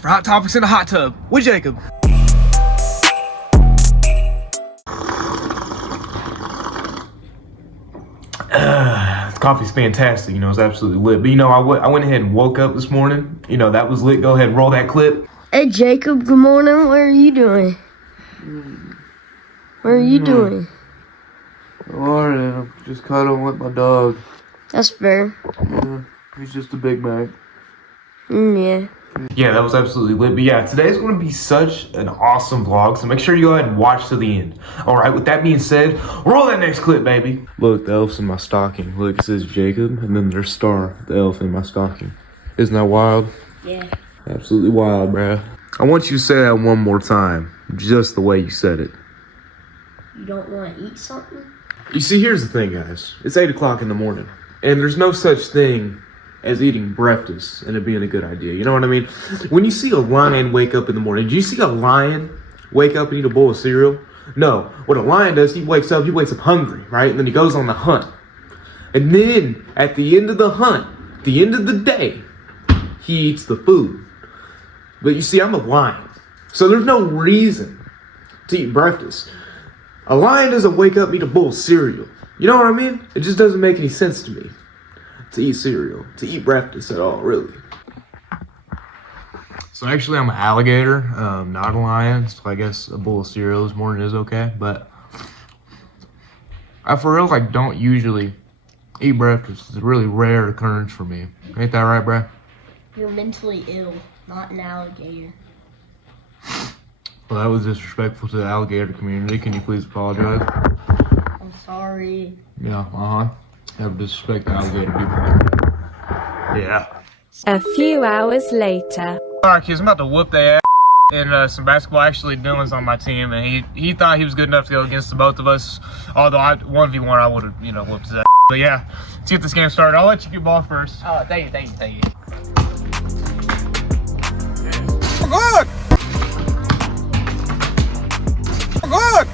For Hot Topics in a Hot Tub with Jacob. Coffee's fantastic, you know, it's absolutely lit. But you know, I went ahead and woke up this morning. You know, that was lit. Go ahead and roll that clip. Hey Jacob, good morning. What are you doing? What are you doing? Good morning. I'm just cuddling with my dog. That's fair. Yeah, he's just a Big Mac. Yeah. Yeah, that was absolutely lit. But yeah, today's going to be such an awesome vlog, so make sure you go ahead and watch to the end. All right, with that being said, roll that next clip, baby. Look, the elf's in my stocking. Look, it says Jacob, and then there's Star, the elf in my stocking. Isn't that wild? Yeah. Absolutely wild, bruh. I want you to say that one more time, just the way you said it. You don't want to eat something? You see, here's the thing, guys. It's 8 o'clock in the morning, and there's no such thing as eating breakfast and it being a good idea. You know what I mean? When you see a lion wake up in the morning, do you see a lion wake up and eat a bowl of cereal? No. What a lion does, he wakes up hungry, right? And then he goes on the hunt. And then, at the end of the hunt, the end of the day, he eats the food. But you see, I'm a lion. So there's no reason to eat breakfast. A lion doesn't wake up and eat a bowl of cereal. You know what I mean? It just doesn't make any sense to me. To eat cereal, to eat breakfast at all, really. So actually I'm an alligator, not a lion, so I guess a bowl of cereal this morning is okay, but I for real like don't usually eat breakfast. It's a really rare occurrence for me. Ain't that right, bruh? You're mentally ill, not an alligator. Well, that was disrespectful to the alligator community. Can you please apologize? I'm sorry. Yeah, Never disrespect the alligator people. Yeah. A few hours later. Alright kids, I'm about to whoop their ass in some basketball. Actually, Dylan's on my team, and he thought he was good enough to go against the both of us. Although 1v1, I would have, you know, whooped his ass. But yeah, let's get this game started. I'll let you get ball first. Oh, thank you. Good! Good!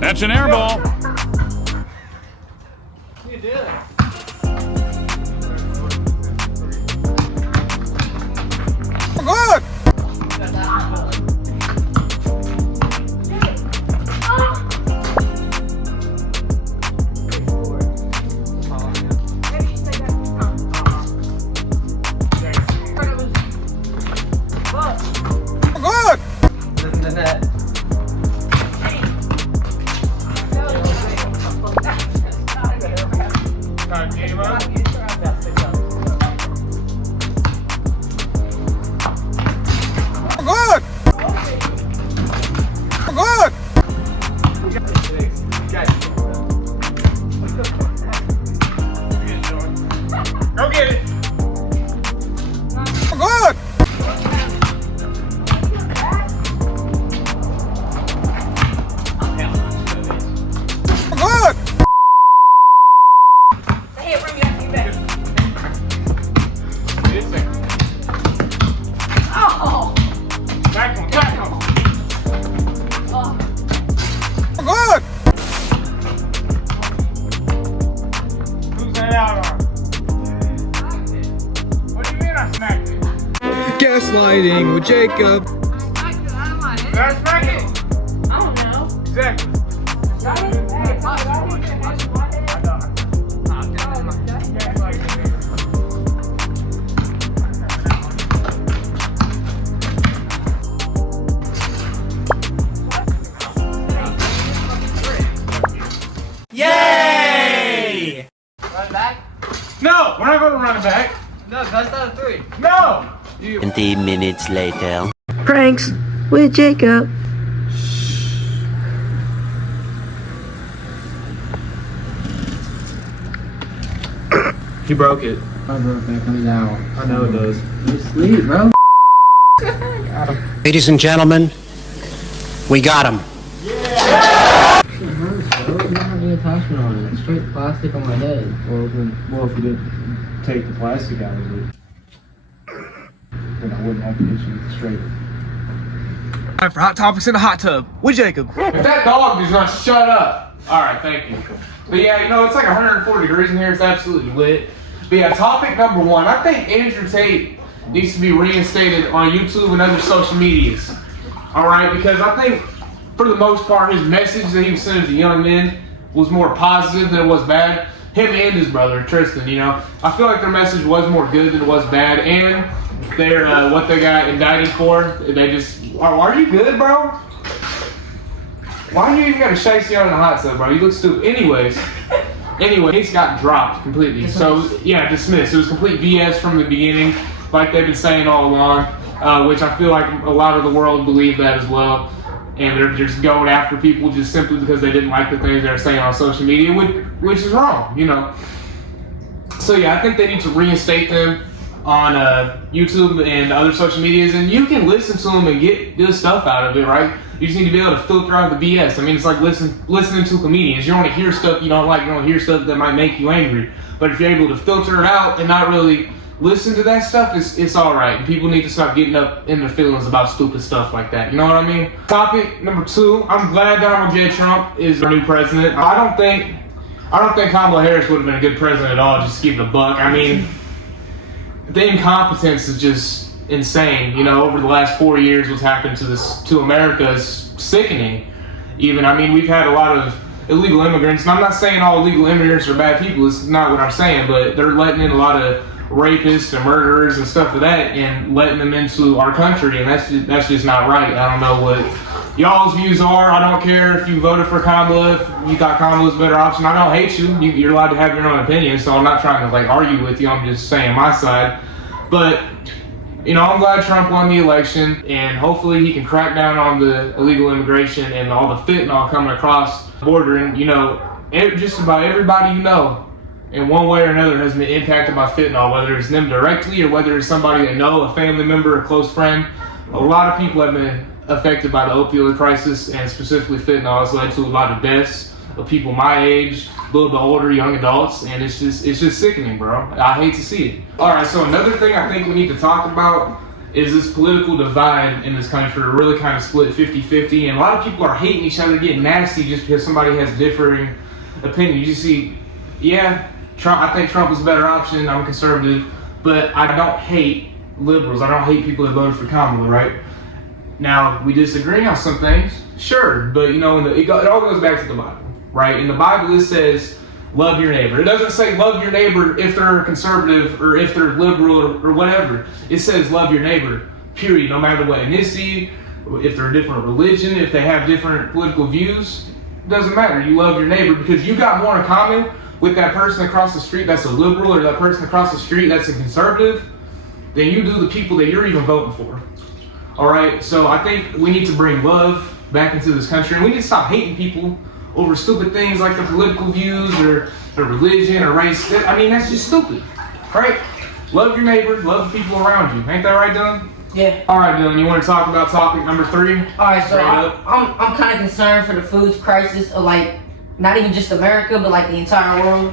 That's an air ball. You did. Good. Go get it. Good. Good. Oh! Back on. Good. Who's that out on? What do you mean I smacked it? Gaslighting with Jacob. Did I smack it? I don't know. Exactly. Yay! Run back? No, we're not going to run it back. No, that's not a 3. No. 20 minutes later. Pranks with Jacob. He broke it. I broke that coming down. I know it does. You sleep, bro. Ladies and gentlemen, we got him. Attachment on it. Straight plastic on my head. Well, if you didn't take the plastic out of it, then I wouldn't have to hit you with the straight. Time for Hot Topics in a hot tub with Jacob. If that dog does not shut up. All right, thank you. But yeah, you know, it's like 140 degrees in here. It's absolutely lit. But yeah, topic number one. I think Andrew Tate needs to be reinstated on YouTube and other social medias. All right, because I think for the most part, his message that he was sending to young men was more positive than it was bad. Him and his brother, Tristan, you know. I feel like their message was more good than it was bad. And their what they got indicted for, they just... Are you good, bro? Why do you even got a shiesty on in the hot tub, bro? You look stupid. Anyway, case got dropped completely. So, yeah, dismissed. It was complete BS from the beginning, like they've been saying all along, which I feel like a lot of the world believe that as well. And they're just going after people just simply because they didn't like the things they were saying on social media, which is wrong, you know. So yeah, I think they need to reinstate them on YouTube and other social medias, and you can listen to them and get good stuff out of it, right? You just need to be able to filter out the BS. I mean, it's like listening to comedians. You don't want to hear stuff you don't like. You don't want to hear stuff that might make you angry. But if you're able to filter it out and not really listen to that stuff, it's all right. People need to stop getting up in their feelings about stupid stuff like that. You know what I mean? Topic number two. I'm glad Donald J. Trump is our new president. I don't think Kamala Harris would have been a good president at all, just to keep it a buck. I mean, the incompetence is just insane. You know, over the last 4 years, what's happened to America is sickening. Even, I mean, we've had a lot of illegal immigrants, and I'm not saying all illegal immigrants are bad people. It's not what I'm saying, but they're letting in a lot of rapists and murderers and stuff like that, and letting them into our country, and that's just not right. I don't know what y'all's views are. I don't care if you voted for Kamala, if you thought Kamala's a better option. I don't hate you. You're allowed to have your own opinion, so I'm not trying to like argue with you. I'm just saying my side. But you know, I'm glad Trump won the election, and hopefully he can crack down on the illegal immigration and all the fentanyl coming across the border. And you know, just about everybody you know, in one way or another, has been impacted by fentanyl, whether it's them directly or whether it's somebody they know, a family member, a close friend. A lot of people have been affected by the opioid crisis, and specifically fentanyl has led to a lot of deaths of people my age, a little bit older, young adults, and it's just sickening, bro. I hate to see it. All right, so another thing I think we need to talk about is this political divide in this country. We're really kind of split 50-50, and a lot of people are hating each other, getting nasty just because somebody has differing opinions. You see, yeah, Trump. I think Trump was a better option. I'm conservative, but I don't hate liberals. I don't hate people that voted for Kamala, right? Now, we disagree on some things, sure, but you know, it all goes back to the Bible, right? In the Bible, it says, love your neighbor. It doesn't say love your neighbor if they're conservative or if they're liberal or whatever. It says love your neighbor, period, no matter what ethnicity, if they're a different religion, if they have different political views, it doesn't matter. You love your neighbor because you got more in common with that person across the street that's a liberal or that person across the street that's a conservative than you do the people that you're even voting for. All right, so I think we need to bring love back into this country, and we need to stop hating people over stupid things like their political views or their religion or race. I mean, that's just stupid, right? Love your neighbor, love the people around you. Ain't that right, Dylan? Yeah. All right, Dylan, you want to talk about topic number 3? All right, so I'm kind of concerned for the food crisis of like not even just America, but like the entire world.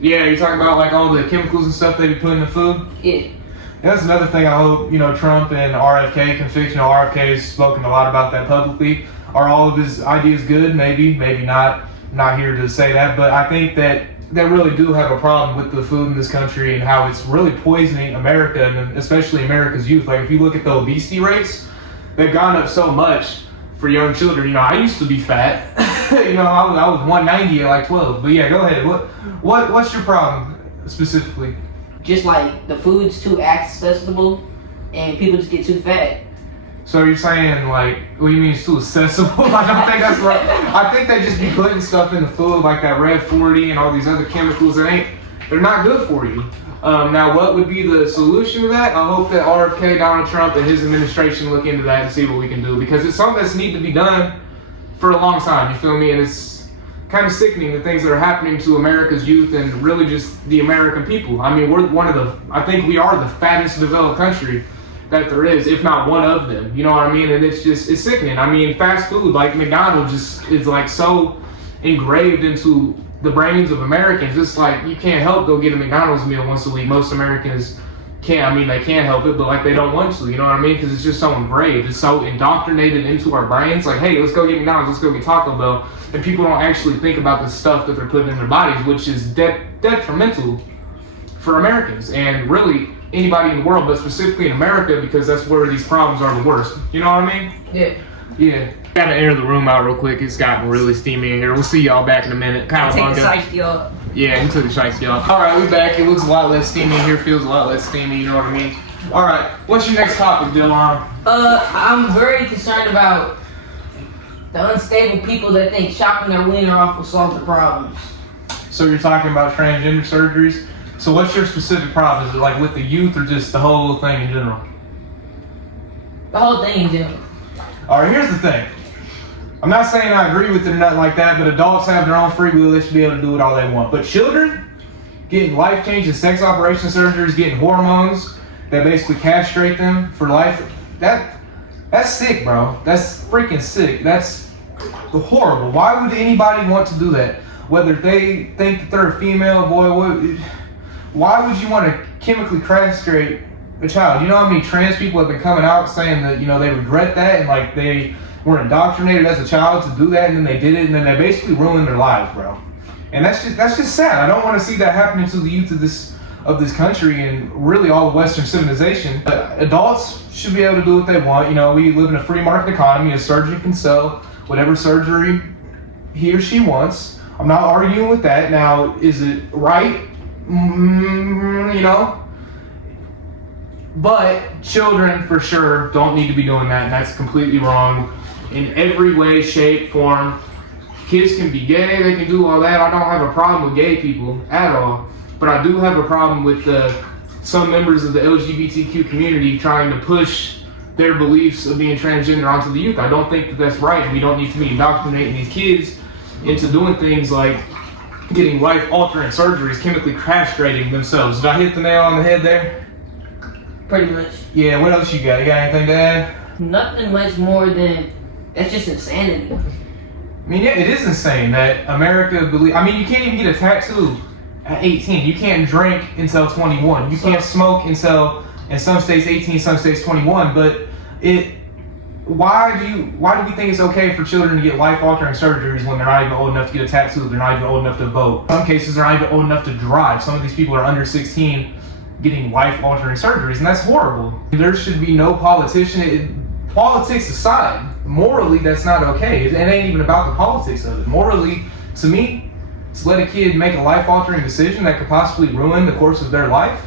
Yeah, you're talking about like all the chemicals and stuff they be putting in food? Yeah. That's another thing I hope, you know, Trump and RFK can fix. You know, RFK has spoken a lot about that publicly. Are all of his ideas good? Maybe, maybe not. I'm not here to say that, but I think that really do have a problem with the food in this country and how it's really poisoning America, and especially America's youth. Like, if you look at the obesity rates, they've gone up so much for young children. You know, I used to be fat. You know, I was 190 at like 12. But yeah, go ahead. What's your problem specifically? Just like the food's too accessible and people just get too fat. So you're saying, like, what do you mean it's too accessible? I don't think that's right. I think they just be putting stuff in the food like that Red 40 and all these other chemicals that they're not good for you. Now, what would be the solution to that? I hope that RFK, Donald Trump, and his administration look into that and see what we can do, because it's something that's need to be done for a long time, you feel me? And it's kind of sickening, the things that are happening to America's youth and really just the American people. I mean, we're I think we are the fattest developed country that there is, if not one of them. You know what I mean? And it's sickening. I mean, fast food like McDonald's just is like so engraved into the brains of Americans. It's like you can't help go get a McDonald's meal once a week. Most Americans can't. I mean, they can't help it, but like they don't want to. You know what I mean? Because it's just so engraved. It's so indoctrinated into our brains. Like, hey, let's go get McDonald's. Let's go get Taco Bell. And people don't actually think about the stuff that they're putting in their bodies, which is detrimental for Americans and really anybody in the world, but specifically in America, because that's where these problems are the worst. You know what I mean? Yeah. Yeah. Gotta air the room out real quick. It's gotten really steamy in here. We'll see y'all back in a minute. Kind of Take the shiesty off. Yeah, we took the shiesty off. Alright, we back. It looks a lot less steamy in here. Feels a lot less steamy, you know what I mean? Alright, what's your next topic, Dylan? I'm very concerned about the unstable people that think chopping their wiener off will solve the problems. So you're talking about transgender surgeries? So what's your specific problem? Is it like with the youth or just the whole thing in general? The whole thing in general. Alright, here's the thing. I'm not saying I agree with it or nothing like that, but adults have their own free will. They should be able to do it all they want. But children getting life-changing sex operation surgeries, getting hormones that basically castrate them for life, that's sick, bro. That's freaking sick. That's horrible. Why would anybody want to do that? Whether they think that they're a female, boy, why would you want to chemically castrate a child? You know how many trans people have been coming out saying that, you know, they regret that and like they were indoctrinated as a child to do that, and then they did it, and then they basically ruined their lives, bro. And that's just sad. I don't want to see that happening to the youth of this country and really all of Western civilization. But adults should be able to do what they want. You know, we live in a free market economy. A surgeon can sell whatever surgery he or she wants. I'm not arguing with that. Now, is it right? You know? But children, for sure, don't need to be doing that, and that's completely wrong in every way, shape, form. Kids can be gay, they can do all that. I don't have a problem with gay people at all, but I do have a problem with some members of the LGBTQ community trying to push their beliefs of being transgender onto the youth. I don't think that that's right, and we don't need to be indoctrinating these kids into doing things like getting life-altering surgeries, chemically castrating themselves. Did I hit the nail on the head there? Pretty much. Yeah, what else you got? You got anything to add? Nothing much more than that's just insanity. I mean, yeah, it is insane that America I mean, you can't even get a tattoo at 18. You can't drink until 21. You can't smoke until, in some states, 18, some states 21. But why do we think it's okay for children to get life-altering surgeries when they're not even old enough to get a tattoo? They're not even old enough to vote. In some cases, they're not even old enough to drive. Some of these people are under 16 getting life-altering surgeries, and that's horrible. There should be no politician. Politics aside, morally, that's not okay. It ain't even about the politics of it. Morally, to me, to let a kid make a life-altering decision that could possibly ruin the course of their life,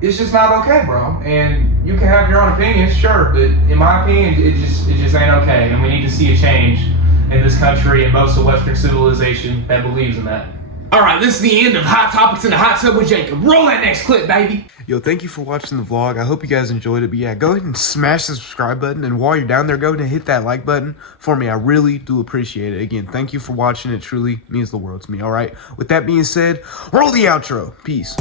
it's just not okay, bro. And you can have your own opinions, sure, but in my opinion, it just ain't okay. And we need to see a change in this country and most of Western civilization that believes in that. All right, this is the end of Hot Topics in the Hot Tub with Jacob. Roll that next clip, baby. Yo, thank you for watching the vlog. I hope you guys enjoyed it. But yeah, go ahead and smash the subscribe button. And while you're down there, go ahead and hit that like button for me. I really do appreciate it. Again, thank you for watching. It truly means the world to me, all right? With that being said, roll the outro. Peace.